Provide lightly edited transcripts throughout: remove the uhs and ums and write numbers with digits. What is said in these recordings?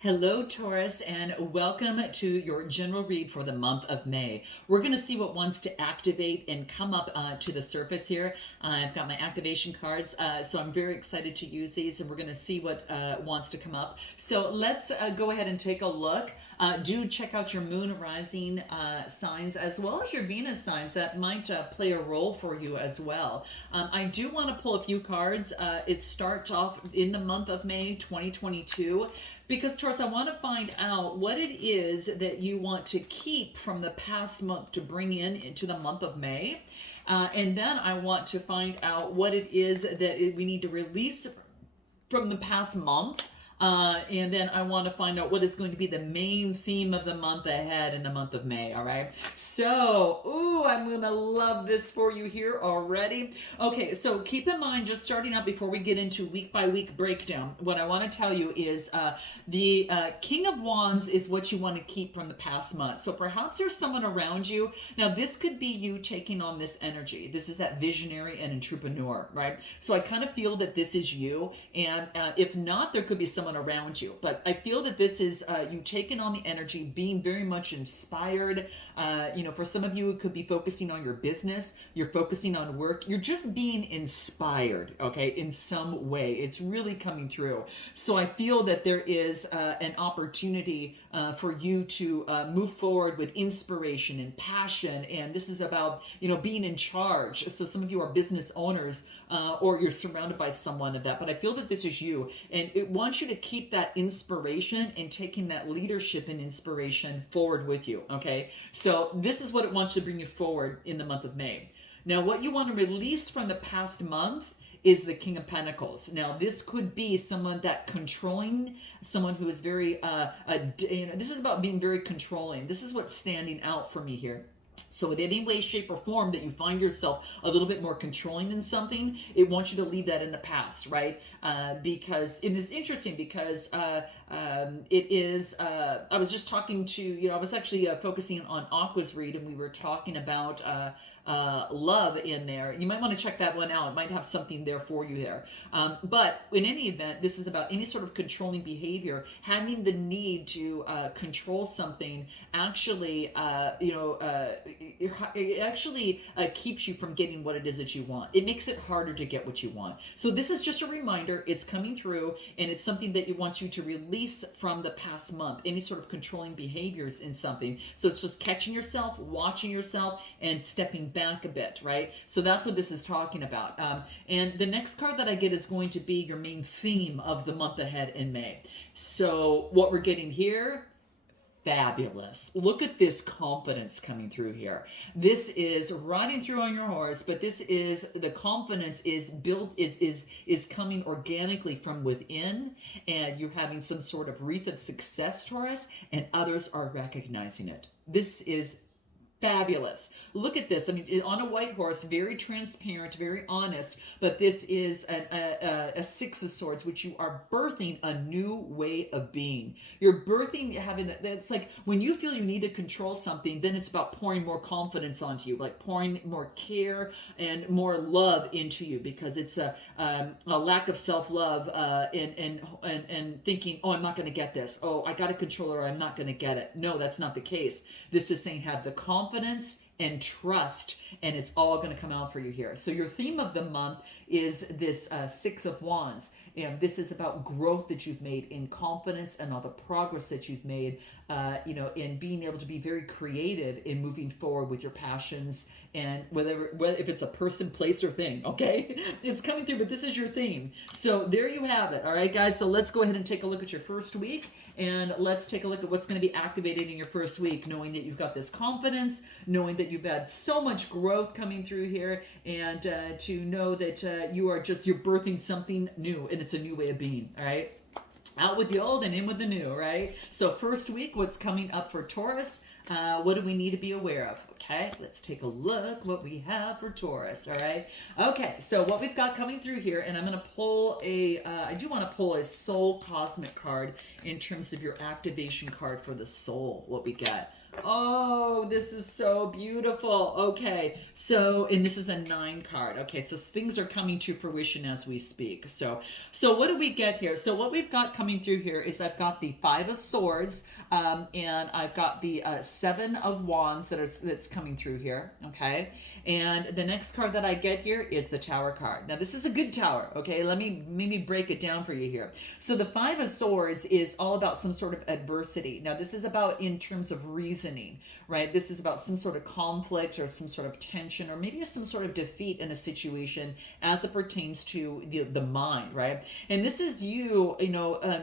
Hello, Taurus, and welcome to your general read for the month of May. We're going to see what wants to activate and come up to the surface here. I've got my activation cards, so I'm very excited to use these, and we're going to see what wants to come up. So let's go ahead and take a look. Do check out your moon rising signs as well as your Venus signs. That might play a role for you as well. I do want to pull a few cards. It starts off in the month of May 2022. Because, Taurus, I want to find out what it is that you want to keep from the past month to bring in into the month of May. And then I want to find out what it is that we need to release from the past month. And then I want to find out what is going to be the main theme of the month ahead in the month of May. All right. So, I'm going to love this for you here already. Okay. So keep in mind, just starting out before we get into week by week breakdown, what I want to tell you is the King of Wands is what you want to keep from the past month. So perhaps there's someone around you. Now, this could be you taking on this energy. This is that visionary and entrepreneur, right? So I kind of feel that this is you. And if not, there could be someone around you, but I feel that this is you taking on the energy, being very much inspired. For some of you, it could be focusing on your business, you're focusing on work, you're just being inspired, okay, in some way. It's really coming through. So I feel that there is an opportunity for you to move forward with inspiration and passion, and this is about being in charge. So some of you are business owners, or you're surrounded by someone of that, but I feel that this is you, and it wants you to keep that inspiration and taking that leadership and inspiration forward with you. Okay, so this is what it wants to bring you forward in the month of May. Now, what you want to release from the past month is the King of Pentacles. Now, this could be someone that controlling, someone who is very this is about being very controlling. This is what's standing out for me here. So in any way, shape, or form that you find yourself a little bit more controlling in something, it wants you to leave that in the past, right? Because it is interesting because it is, I was just talking to, I was actually focusing on Aqua's read, and we were talking about love in there. You might want to check that one out. It might have something there for you there. But in any event, this is about any sort of controlling behavior, having the need to control something actually, it actually keeps you from getting what it is that you want. It makes it harder to get what you want. So this is just a reminder. It's coming through, and it's something that it wants you to release from the past month, any sort of controlling behaviors in something. So it's just catching yourself, watching yourself, and stepping back a bit, right? So that's what this is talking about. And the next card that I get is going to be your main theme of the month ahead in May. So what we're getting here, fabulous. Look at this confidence coming through here. This is riding through on your horse, but this is the confidence is built is coming organically from within, and you're having some sort of wreath of success, Taurus, and others are recognizing it. This is fabulous. Look at this. I mean, on a white horse, very transparent, very honest, but this is a Six of Swords, which you are birthing a new way of being. You're birthing, it's like when you feel you need to control something, then it's about pouring more confidence onto you, like pouring more care and more love into you, because it's a lack of self-love and thinking, oh, I'm not going to get this. Oh, I got to control it, or I'm not going to get it. No, that's not the case. This is saying have the confidence and trust, and it's all going to come out for you here. So your theme of the month is this Six of Wands. And this is about growth that you've made in confidence and all the progress that you've made, in being able to be very creative in moving forward with your passions, and whether if it's a person, place, or thing, okay? It's coming through, but this is your theme. So there you have it. All right, guys. So let's go ahead and take a look at your first week, and let's take a look at what's going to be activated in your first week, knowing that you've got this confidence, knowing that you've had so much growth coming through here, and to know that you're birthing something new, and it's a new way of being. All right, out with the old and in with the new, right? So first week, what's coming up for Taurus? What do we need to be aware of? Okay, let's take a look what we have for Taurus. All right. Okay, so what we've got coming through here, and I'm going to pull I do want to pull a soul cosmic card in terms of your activation card for the soul. What we got. Oh, this is so beautiful. Okay. So, and this is a 9 card. Okay. So things are coming to fruition as we speak. So what do we get here? So what we've got coming through here is I've got the 5 of Swords, and I've got the 7 of Wands that's coming through here. Okay. And the next card that I get here is the Tower card. Now, this is a good tower, okay? Let me maybe break it down for you here. So the 5 of Swords is all about some sort of adversity. Now, this is about in terms of reasoning, right? This is about some sort of conflict or some sort of tension or maybe some sort of defeat in a situation as it pertains to the mind, right? And this is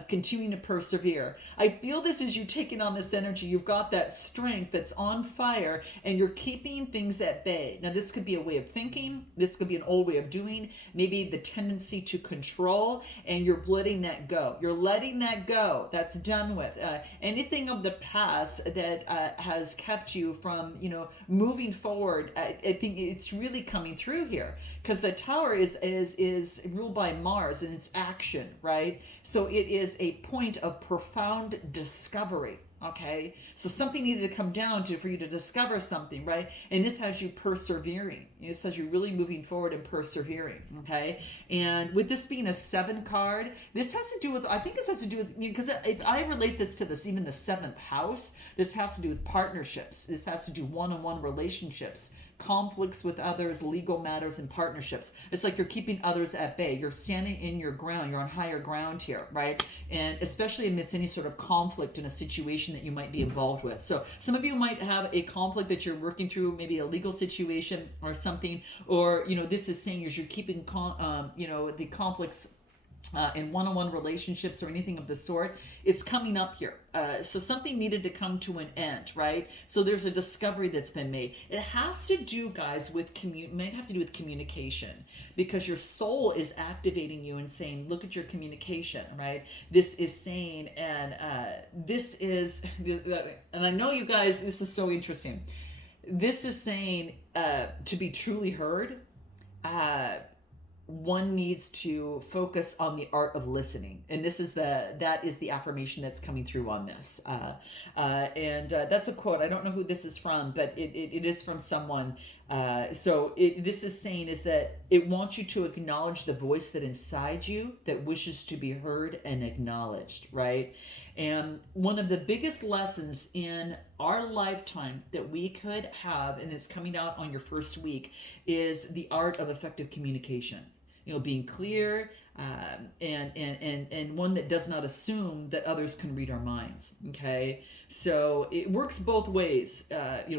continuing to persevere. I feel this is you taking on this energy. You've got that strength that's on fire and you're keeping things at bay. Now, this could be a way of thinking. This could be an old way of doing. Maybe the tendency to control, and you're letting that go. You're letting that go. That's done with. Anything of the past that has kept you from, moving forward. I think it's really coming through here because the Tower is ruled by Mars and it's action, right? So it is a point of profound discovery. Okay, so something needed to come down for you to discover something, right? And this has you persevering. This has you really moving forward and persevering. Okay, and with this being a 7 card, this has to do with, I think this has to do with, because if I relate this to this, even the 7th house, this has to do with partnerships. This has to do one-on-one relationships, conflicts with others, legal matters, and partnerships. It's like you're keeping others at bay. You're standing in your ground. You're on higher ground here, right? And especially amidst any sort of conflict in a situation that you might be involved with. So some of you might have a conflict that you're working through, maybe a legal situation or something, or, this is saying you're keeping, the conflicts in one-on-one relationships or anything of the sort. It's coming up here. So something needed to come to an end, right? So there's a discovery that's been made. It has to do, guys, with might have to do with communication, because your soul is activating you and saying, look at your communication, right? This is saying, and this is, and I know you guys, this is so interesting. This is saying to be truly heard, one needs to focus on the art of listening, and that is the affirmation that's coming through on this, and that's a quote. I don't know who this is from, but it is from someone. This is saying is that it wants you to acknowledge the voice that inside you that wishes to be heard and acknowledged, right? And one of the biggest lessons in our lifetime that we could have, and it's coming out on your first week, is the art of effective communication. Being clear, and one that does not assume that others can read our minds. Okay, so it works both ways.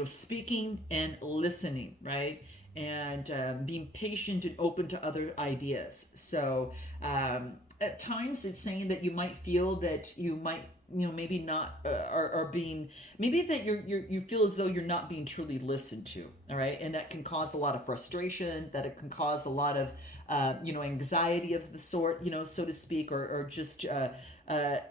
Speaking and listening, right? And being patient and open to other ideas. So at times it's saying that you might feel that you might maybe not are being, maybe that you feel as though you're not being truly listened to. All right, and that can cause a lot of frustration, that it can cause a lot of anxiety of the sort, so to speak, or just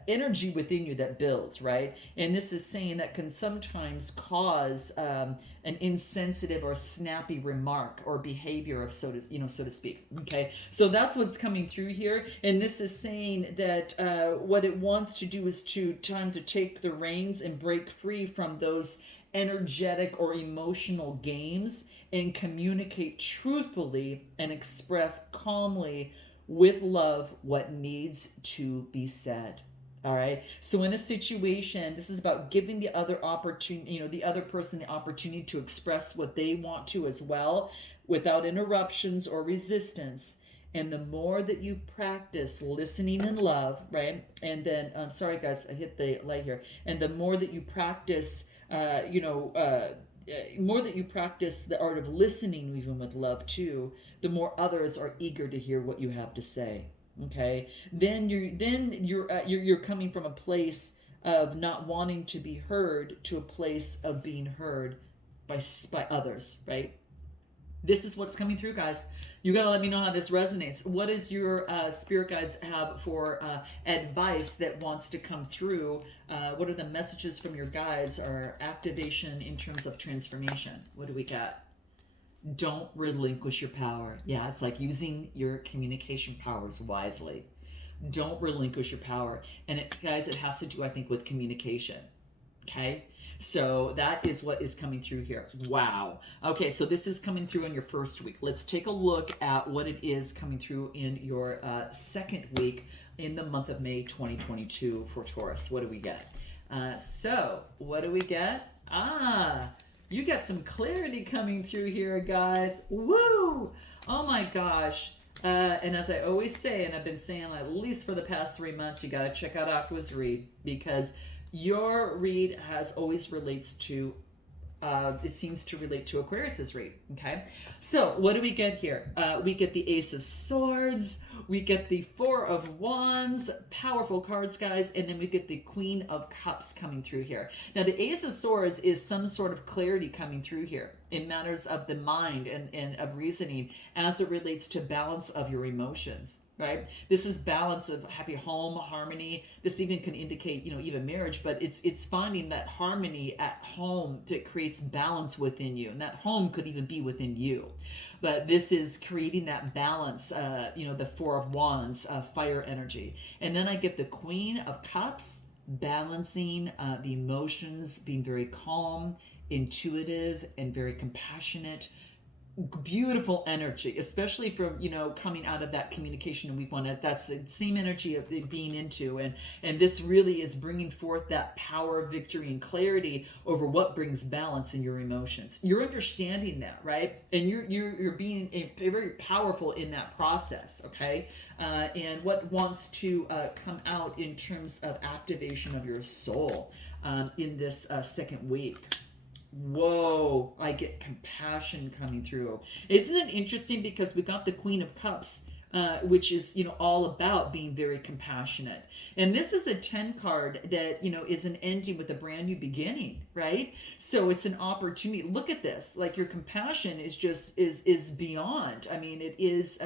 energy within you that builds, right? And this is saying that can sometimes cause an insensitive or snappy remark or behavior of so to speak. Okay, so that's what's coming through here, and this is saying that what it wants to do is time to take the reins and break free from those energetic or emotional games and communicate truthfully and express calmly with love what needs to be said. All right. So in a situation, this is about giving the other opportunity, the other person the opportunity to express what they want to as well, without interruptions or resistance. And the more that you practice listening in love, right? And then, sorry guys, I hit the light here. And the more that you practice, more that you practice the art of listening, even with love too, the more others are eager to hear what you have to say. Okay, then you're coming from a place of not wanting to be heard to a place of being heard by others, right? This is what's coming through, guys. You got to let me know how this resonates. What does your spirit guides have for advice that wants to come through? What are the messages from your guides or activation in terms of transformation? What do we got? Don't relinquish your power. Yeah, it's like using your communication powers wisely. Don't relinquish your power. And guys, it has to do, I think, with communication. Okay. So that is what is coming through here. Wow. Okay, so this is coming through in your first week. Let's take a look at what it is coming through in your second week in the month of May 2022 for Taurus. What do we get? So, what do we get? You got some clarity coming through here, guys. Woo! Oh my gosh. And as I always say, and I've been saying at least for the past 3 months, you got to check out Aqua's read, because your read has always relates to it seems to relate to Aquarius's read. Okay, so what do we get here? We get the Ace of Swords, we get the Four of Wands, powerful cards, guys, and then we get the Queen of Cups coming through here. Now, the Ace of Swords is some sort of clarity coming through here in matters of the mind and of reasoning as it relates to balance of your emotions. Right, this is balance of happy home harmony. This even can indicate, even marriage, but it's finding that harmony at home that creates balance within you, and that home could even be within you. But this is creating that balance. The Four of Wands, fire energy, and then I get the Queen of Cups, balancing the emotions, being very calm, intuitive, and very compassionate. Beautiful energy, especially from coming out of that communication in week one. That's the same energy of it being into, and this really is bringing forth that power, victory, and clarity over what brings balance in your emotions. You're understanding that, right? And you're being very powerful in that process. Okay, and what wants to come out in terms of activation of your soul in this second week. Whoa, I get compassion coming through. Isn't it interesting? Because we got the Queen of Cups, which is, all about being very compassionate. And this is a 10 card that, is an ending with a brand new beginning, right? So it's an opportunity. Look at this. Like, your compassion is beyond. I mean, it is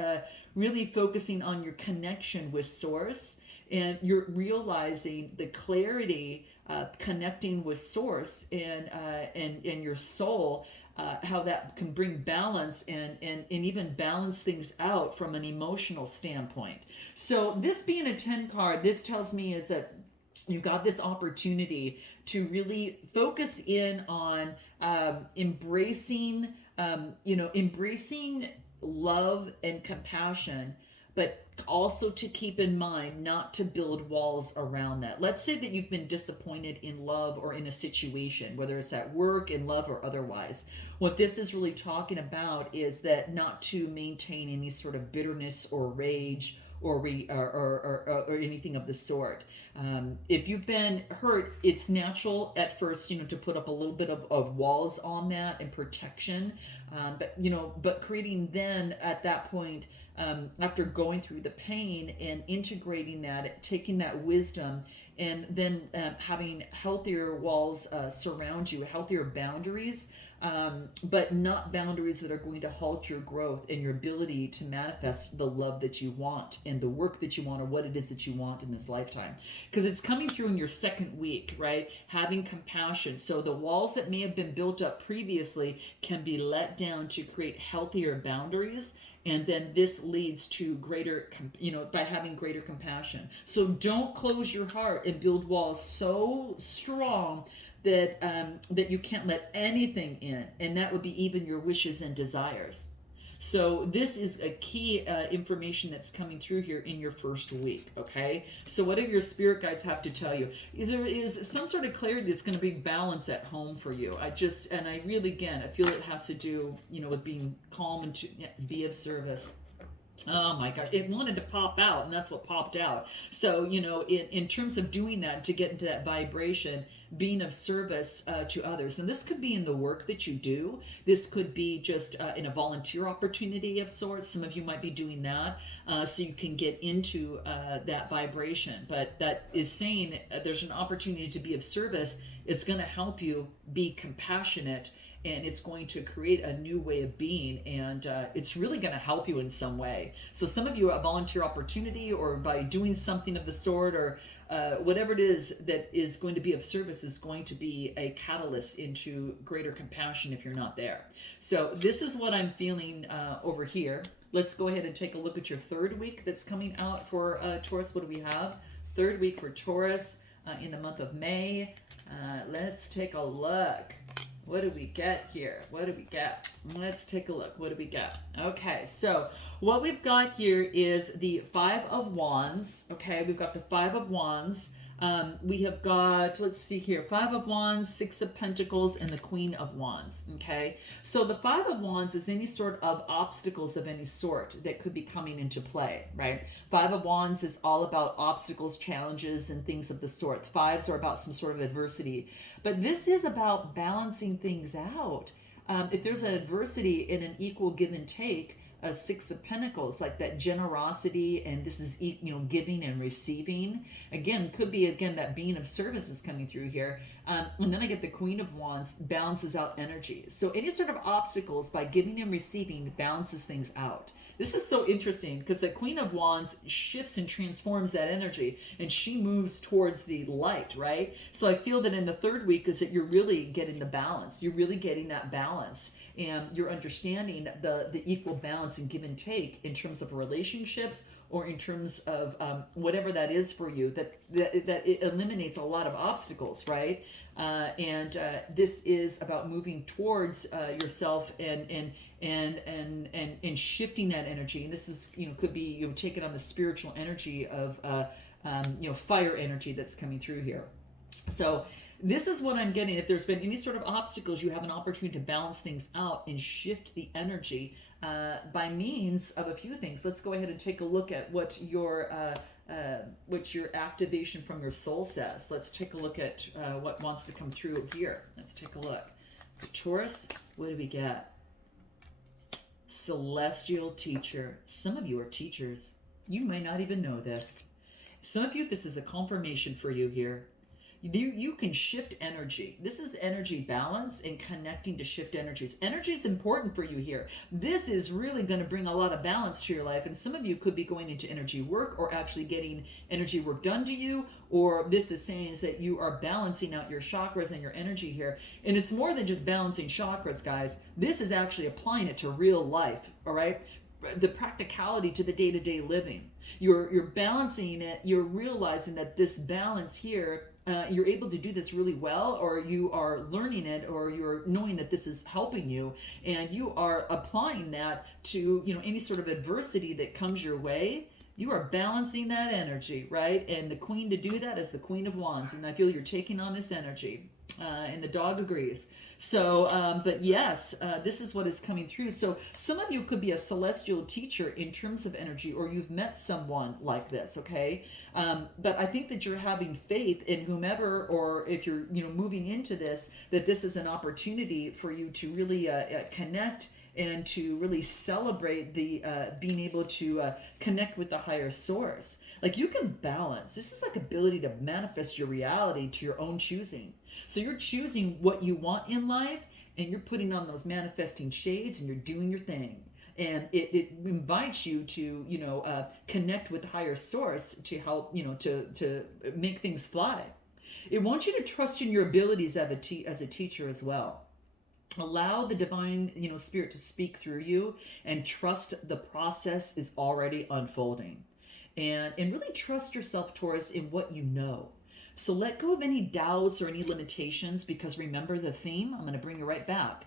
really focusing on your connection with Source, and you're realizing the clarity, connecting with Source and your soul, how that can bring balance and even balance things out from an emotional standpoint. So this being a 10 card, this tells me is that you've got this opportunity to really focus in on embracing love and compassion, but also to keep in mind not to build walls around that. Let's say that you've been disappointed in love or in a situation, whether it's at work, in love, or otherwise. What this is really talking about is that not to maintain any sort of bitterness or rage or anything of the sort. If you've been hurt, it's natural at first, to put up a little bit of walls on that and protection. But creating then at that point, after going through the pain and integrating that, taking that wisdom, and then having healthier walls surround you, healthier boundaries, but not boundaries that are going to halt your growth and your ability to manifest the love that you want and the work that you want, or what it is that you want in this lifetime. Because it's coming through in your second week, right? Having compassion. So the walls that may have been built up previously can be let down to create healthier boundaries. And then this leads to greater, by having greater compassion. So don't close your heart and build walls so strong that that you can't let anything in, and that would be even your wishes and desires. So this is a key information that's coming through here in your first week. Okay, so what do your spirit guides have to tell you? There is some sort of clarity that's going to bring balance at home for you. I really, again, I feel it has to do, with being calm and to be of service. Oh my gosh, it wanted to pop out, and that's what popped out. So, in terms of doing that, to get into that vibration, being of service to others. And this could be in the work that you do. This could be just in a volunteer opportunity of sorts. Some of you might be doing that, so you can get into that vibration. But that is saying there's an opportunity to be of service. It's going to help you be compassionate, and it's going to create a new way of being, and it's really going to help you in some way. So some of you, a volunteer opportunity, or by doing something of the sort, or whatever it is that is going to be of service, is going to be a catalyst into greater compassion if you're not there. So this is what I'm feeling over here. Let's go ahead and take a look at your third week that's coming out for Taurus. What do we have? Third week for Taurus in the month of May. Let's take a look. What do we get here? What do we get? Let's take a look. What do we get? Okay, so what we've got here is the Five of Wands. Okay, we've got the Five of Wands. We have got, let's see here, Five of Wands, Six of Pentacles, and the Queen of Wands. Okay, so the Five of Wands is any sort of obstacles of any sort that could be coming into play, right? Five of Wands is all about obstacles, challenges, and things of the sort. Fives are about some sort of adversity, but this is about balancing things out. If there's an adversity in an equal give and take, a Six of Pentacles, like that generosity, and this is giving and receiving. Again, could be again that being of service is coming through here. And then I get the Queen of Wands, balances out energy. So any sort of obstacles by giving and receiving balances things out. This is so interesting because the Queen of Wands shifts and transforms that energy, and she moves towards the light, right? So I feel that in the third week is that you're really getting the balance. You're really getting that balance, and you're understanding the equal balance and give and take in terms of relationships or in terms of whatever that is for you, that it eliminates a lot of obstacles, right? And this is about moving towards yourself and shifting that energy. And this is, could be, taking on the spiritual energy of, fire energy that's coming through here. So this is what I'm getting. If there's been any sort of obstacles, you have an opportunity to balance things out and shift the energy by means of a few things. Let's go ahead and take a look at what your activation from your soul says. Let's take a look at what wants to come through here. Let's take a look. Taurus, what do we get? Celestial teacher. Some of you are teachers. You might not even know this. Some of you, this is a confirmation for you here. You can shift energy. This is energy balance and connecting to shift energies. Energy is important for you here. This is really going to bring a lot of balance to your life. And some of you could be going into energy work or actually getting energy work done to you. Or this is saying is that you are balancing out your chakras and your energy here. And it's more than just balancing chakras, guys. This is actually applying it to real life, all right? The practicality to the day-to-day living. You're balancing it. You're realizing that this balance here, you're able to do this really well, or you are learning it, or you're knowing that this is helping you, and you are applying that to any sort of adversity that comes your way. You are balancing that energy, right? And the queen to do that is the Queen of Wands, and I feel you're taking on this energy. And the dog agrees. So, but yes, this is what is coming through. So some of you could be a celestial teacher in terms of energy, or you've met someone like this, okay? But I think that you're having faith in whomever, or if you're, moving into this, that this is an opportunity for you to really connect and to really celebrate the being able to connect with the higher source. Like you can balance. This is like ability to manifest your reality to your own choosing. So you're choosing what you want in life, and you're putting on those manifesting shades, and you're doing your thing. And it invites you to, connect with the higher source to help, to make things fly. It wants you to trust in your abilities as a teacher as well. Allow the divine, spirit to speak through you, and trust the process is already unfolding. And really trust yourself, Taurus, in what you know. So let go of any doubts or any limitations, because remember the theme. I'm going to bring you right back.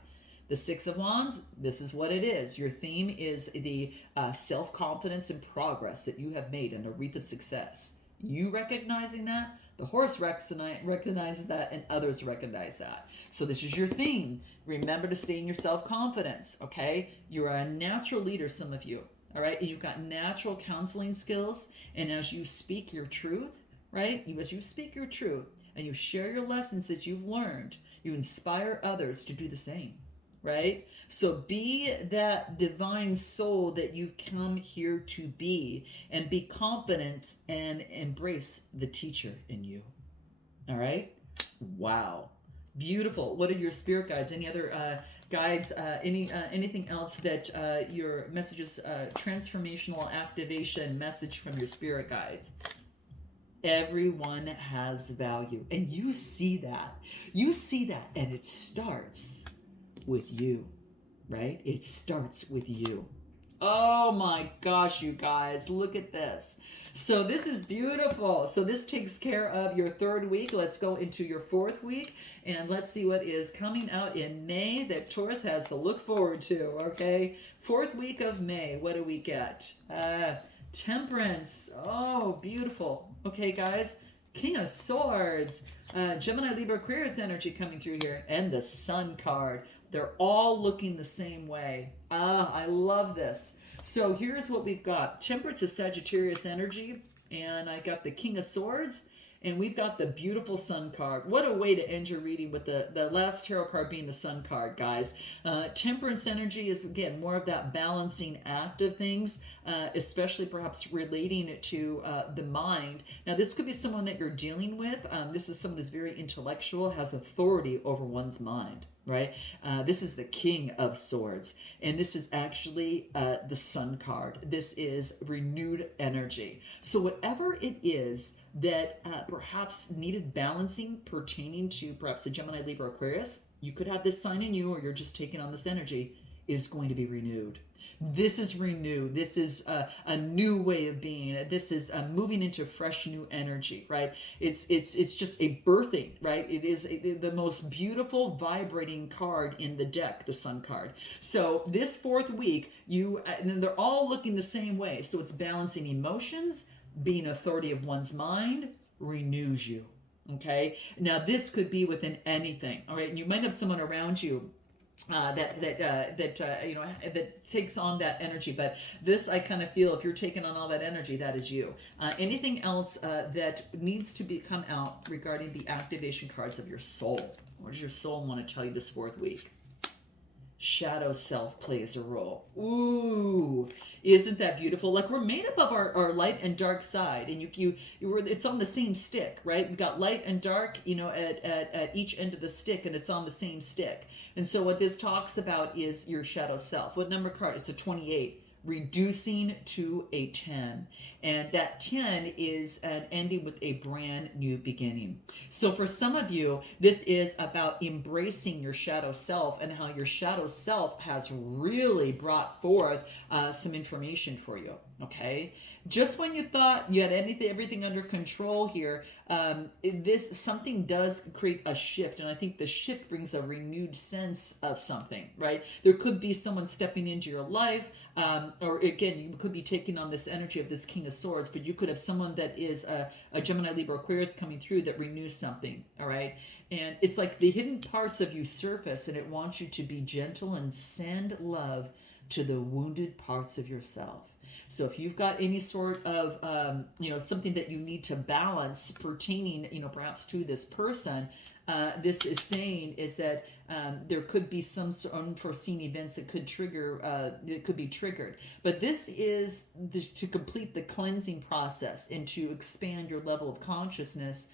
The Six of Wands, this is what it is. Your theme is the self-confidence and progress that you have made and a wreath of success. You recognizing that, the horse recognizes that, and others recognize that. So this is your theme. Remember to stay in your self-confidence, okay? You're a natural leader, some of you, all right? You've got natural counseling skills, and as you speak your truth, right? As you speak your truth and you share your lessons that you've learned, you inspire others to do the same, right? So be that divine soul that you've come here to be, and be confident and embrace the teacher in you. All right? Wow. Beautiful. What are your spirit guides? Any other guides? Anything else that your messages, transformational activation message from your spirit guides? Everyone has value, and you see that. You see that, and it starts with you, right? It starts with you. Oh my gosh, you guys, look at this. So this is beautiful. So this takes care of your third week. Let's go into your fourth week and let's see what is coming out in May that Taurus has to look forward to. Okay, fourth week of May. What do we get? Temperance. Oh, beautiful. Okay, guys. King of Swords. Gemini, Libra, Aquarius energy coming through here, and the Sun card. They're all looking the same way. I love this. So here's what we've got. Temperance is Sagittarius energy, and I got the King of Swords, and we've got the beautiful Sun card. What a way to end your reading with the last tarot card being the Sun card, guys. Temperance energy is, again, more of that balancing act of things, especially perhaps relating to the mind. Now, this could be someone that you're dealing with. This is someone who's very intellectual, has authority over one's mind. Right? This is the King of Swords, and this is actually the Sun card. This is renewed energy. So whatever it is that perhaps needed balancing pertaining to perhaps a Gemini, Libra, Aquarius, you could have this sign in you, or you're just taking on this energy, is going to be renewed. This is renewed. This is a new way of being. This is moving into fresh new energy, right? It's just a birthing, right? It is the most beautiful vibrating card in the deck, the Sun card. So this fourth week, and they're all looking the same way. So it's balancing emotions, being authority of one's mind, renews you. Okay. Now this could be within anything. All right. And you might have someone around you that takes on that energy, but this, I kind of feel, if you're taking on all that energy, that is you. Anything else that needs to come out regarding the activation cards of your soul? What does your soul want to tell you this fourth week? Shadow self plays a role. Ooh, isn't that beautiful? Like, we're made up of our light and dark side, and it's on the same stick, right? We've got light and dark, at each end of the stick, and it's on the same stick. And so what this talks about is your shadow self. What number card? It's a 28. Reducing to a 10. And that 10 is an ending with a brand new beginning. So for some of you, this is about embracing your shadow self and how your shadow self has really brought forth some information for you. Okay? Just when you thought you had everything under control here, something does create a shift, and I think the shift brings a renewed sense of something, right? There could be someone stepping into your life, or again, you could be taking on this energy of this King of Swords, but you could have someone that is a Gemini, Libra, Aquarius coming through that renews something, all right? And it's like the hidden parts of you surface, and it wants you to be gentle and send love to the wounded parts of yourself. So if you've got any sort of, something that you need to balance pertaining, perhaps to this person, this is saying is that there could be some unforeseen events that could be triggered. But this is to complete the cleansing process and to expand your level of consciousness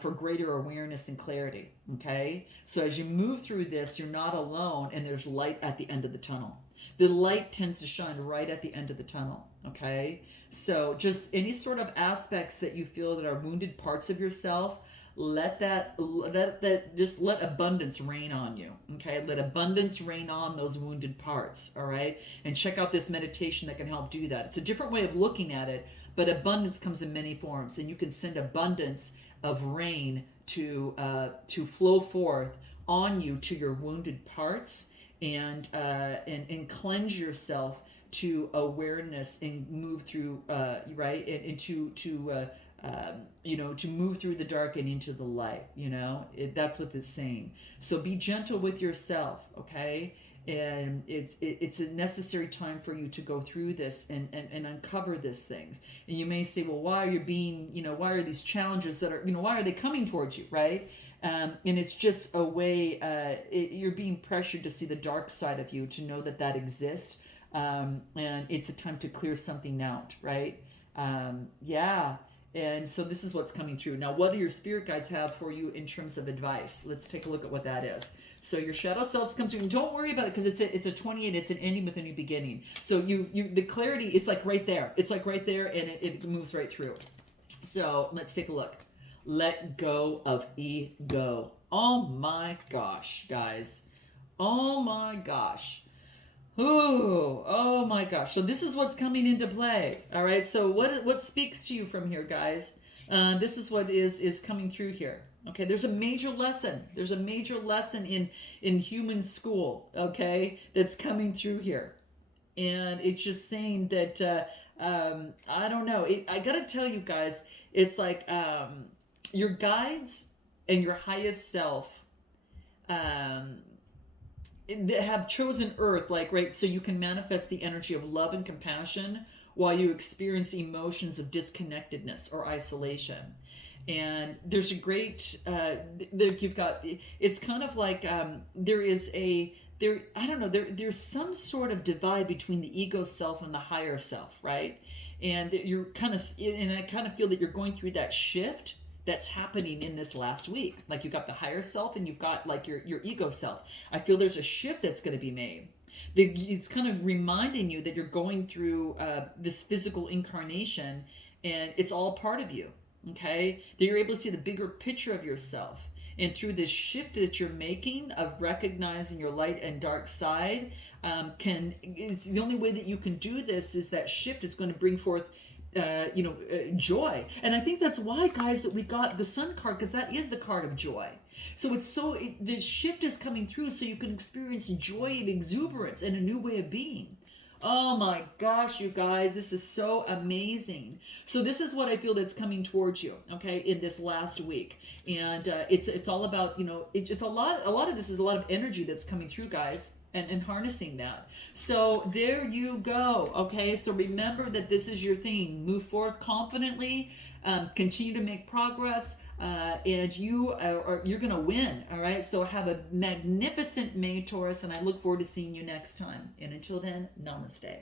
for greater awareness and clarity. Okay? So as you move through this, you're not alone, and there's light at the end of the tunnel. The light tends to shine right at the end of the tunnel. Okay? So just any sort of aspects that you feel that are wounded parts of yourself, let abundance reign on you. Okay? Let abundance reign on those wounded parts. All right? And check out this meditation that can help do that. It's a different way of looking at it, but abundance comes in many forms, and you can send abundance of rain to flow forth on you to your wounded parts, and cleanse yourself to awareness and move through right, and to move through the dark and into the light. That's what it's saying. So be gentle with yourself, okay? And it's a necessary time for you to go through this and uncover these things. And you may say, well, why are these challenges that are, why are they coming towards you, right? And it's just a way, you're being pressured to see the dark side of you, to know that exists. And it's a time to clear something out, right? Yeah. And so this is what's coming through. Now, what do your spirit guides have for you in terms of advice? Let's take a look at what that is. So your shadow selves comes through, and don't worry about it, because it's a 28. It's an ending with a new beginning. So the clarity is like right there. It's like right there, and it moves right through. So let's take a look. Let go of ego. Oh my gosh, guys. Oh my gosh. Oh my gosh. So this is what's coming into play. All right. So what speaks to you from here, guys? This is what is coming through here. Okay. There's a major lesson. There's a major lesson in human school. Okay, that's coming through here, and it's just saying that I don't know. I gotta tell you guys, it's like your guides and your highest self. Um, that have chosen earth, like, right, so you can manifest the energy of love and compassion while you experience emotions of disconnectedness or isolation. And there's a great there you've got, it's kind of like there is a there I don't know, there's some sort of divide between the ego self and the higher self, right? And you're kind of, and I kind of feel that you're going through that shift that's happening in this last week. Like you've got the higher self and you've got like your ego self. I feel there's a shift that's going to be made. It's kind of reminding you that you're going through this physical incarnation, and it's all part of you. Okay, that you're able to see the bigger picture of yourself, and through this shift that you're making of recognizing your light and dark side, can it's the only way that you can do this is that shift is going to bring forth joy. And I think that's why, guys, that we got the sun card, because that is the card of joy. So the shift is coming through so you can experience joy and exuberance and a new way of being. Oh my gosh, you guys, this is so amazing. So this is what I feel that's coming towards you, okay, in this last week. And it's all about, it's just a lot of this is a lot of energy that's coming through, guys, and harnessing that. So there you go, okay? So remember that this is your thing. Move forth confidently, continue to make progress, and you're gonna win, all right? So have a magnificent May, Taurus, and I look forward to seeing you next time. And until then, namaste.